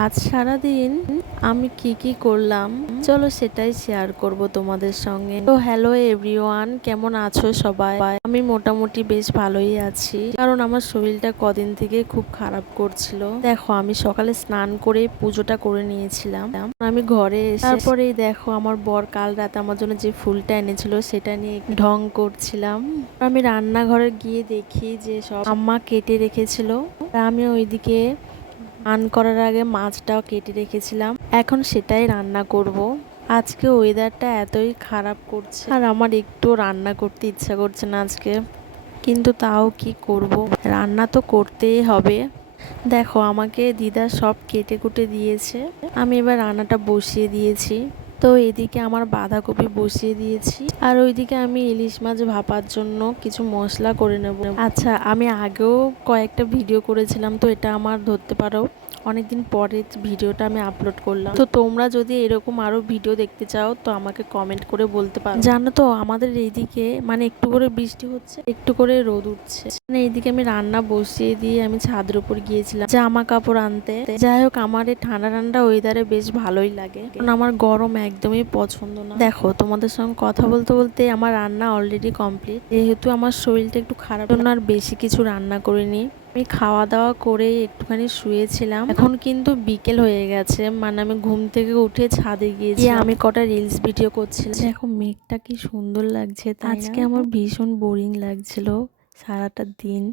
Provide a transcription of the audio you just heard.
আজ সারাদিন আমি কি করলাম চলো সেটাই শেয়ার করব তোমাদের সঙ্গে। তো হ্যালো এভরিওয়ান, কেমন আছো সবাই? আমি মোটামুটি বেশ ভালোই আছি, কারণ আমার শরীরটা কদিন থেকে খুব খারাপ করছিল। দেখো আমি সকালে স্নান করে পুজোটা করে নিয়েছিলাম, আমি ঘরে এসে তারপরেই দেখো আমার বর কাল রাতে আমার জন্য যে ফুলটা এনেছিল সেটা নিয়ে ঢং করছিলাম। আমি রান্নাঘরে গিয়ে দেখি যে সব আম্মা কেটে রেখেছিল, আমি ওইদিকে স্নান করার আগে মাছটাও কেটে রেখেছিলাম, এখন সেটাই রান্না করব। আজকে ওয়েদারটা এতই খারাপ করছে আর আমার একটু রান্না করতে ইচ্ছা করছে না আজকে, কিন্তু তাও কি করব, রান্না তো করতেই হবে। দেখো আমাকে দিদা সব কেটে কুটে দিয়েছে, আমি এবার রান্নাটা বসিয়ে দিয়েছি। তো এদিকে আমার বাঁধাকপি বসিয়ে দিয়েছি, আর ওইদিকে আমি ইলিশ মাছ ভাপার জন্য কিছু মশলা করে নেব। আচ্ছা, আমি আগেও কয়েকটা ভিডিও করেছিলাম, তো এটা আমার ধরতে পারো অনেকদিন পরে ভিডিওটা আমি আপলোড করলাম। তো তোমরা যদি এরকম আরো ভিডিও দেখতে চাও তো আমাকে কমেন্ট করে বলতে পারো। জানো তো আমাদের এইদিকে মানে একটু করে বৃষ্টি হচ্ছে, একটু করে রোদ উঠছে। মানে এইদিকে আমি রান্না বসিয়ে দিয়ে আমি ছাদের উপর গিয়েছিলাম জামা কাপড় আনতে। যাই হোক, আমার এই ঠান্ডা ঠান্ডা ওয়েদারে বেশ ভালোই লাগে, কারণ আমার গরম একদমই পছন্দ না। দেখো তোমাদের সঙ্গে কথা বলতে বলতে আমার রান্না অলরেডি কমপ্লিট। যেহেতু আমার শরীরটা একটু খারাপ জন্য আর বেশি কিছু রান্না করিনি। আমি খাওয়া দাওয়া করে একটুখানি শুয়েছিলাম, এখন কিন্তু বিকেল হয়ে গেছে, মানে আমি ঘুম থেকে উঠে ছাদে গিয়েছি, আমি কটা রিলস ভিডিও করছিলাম। এখন মেঘটা কি সুন্দর লাগছে, আজকে আমার ভীষণ বোরিং লাগছিল সারাটা দিন।